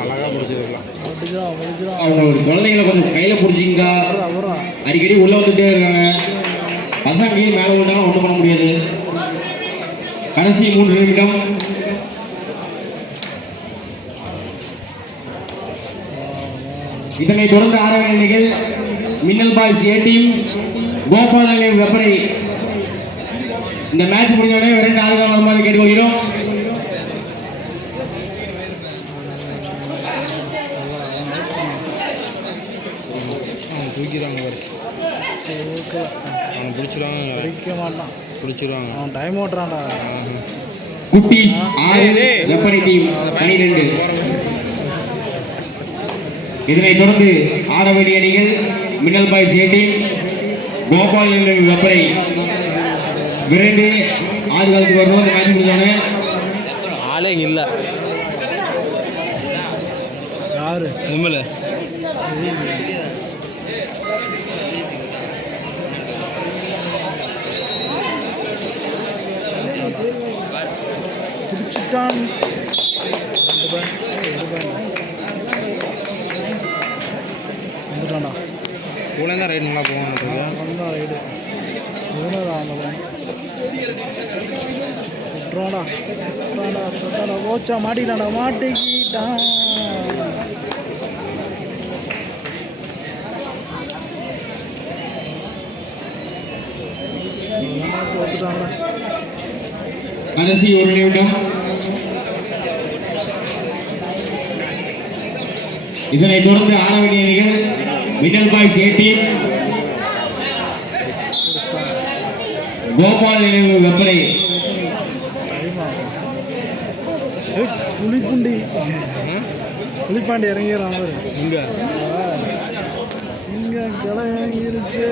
அழகாக பிடிச்சிருக்கலாம். அவங்களோட குழந்தைங்களை கொஞ்சம் கையில் பிடிச்சிங்க. அடிக்கடி உள்ளே வந்துகிட்டே இருக்காங்க. பசங்க மேலே விட்டாலும் ஒன்றும் பண்ண முடியாது. கடைசி 3 நிமிடம். இதனை தொடர்ந்து ஆட வேண்டிய மின்னல் பாய்ஸ் ஏ டீம் கோபால் நிலையம் வெப்பரை. இந்த மேட்ச் முடிஞ்சோடனே 2 ஆளுகள் வருமாறு கேட்டுக்கொள்கிறோம். தூக்கிறாங்க, அவன் பிடிச்சிருவாங்க, பிடிக்க மாட்டான், பிடிச்சிருவாங்க, அவன் டைம் ஓட்டுறான்டா. குட்டீஸ் 6 வெப்பரை டீம் 12. இதனைத் தொடர்ந்து ஆட வேண்டிய அணிகள் மின்னல் பாய்ஸ் ஏ டீம் கோபால் நிலையம் வெப்பரை. விரைந்து ஆடுகளுக்கு வரணும். இந்த மேட்ச் முடிஞ்சோடனே ஆளே இல்லை. யாரு எம்எல்ஏ பிடிச்சிட்டான். வந்துட்டான்டா. பூனை தான் ரைடு நல்லா போவான். வந்தான் ரைடு பூனை தான் அந்த விட்றாடா விட்றாடா ஓச்சா மாட்டிக்கிட்டான்டா மாட்டிக்கிட்டான். வந்துட்டான்டா. கடைசி 1 நிமிடம். இதனைத் தொடர்ந்து ஆட வேண்டிய அணிகள் மின்னல் பாய்ஸ் ஏ டீம் கோபால் நிலையம் வெப்பரை. புலிப்பாண்டி இறங்கிறான். இங்க சிங்கம் கிளம்பிருச்சு.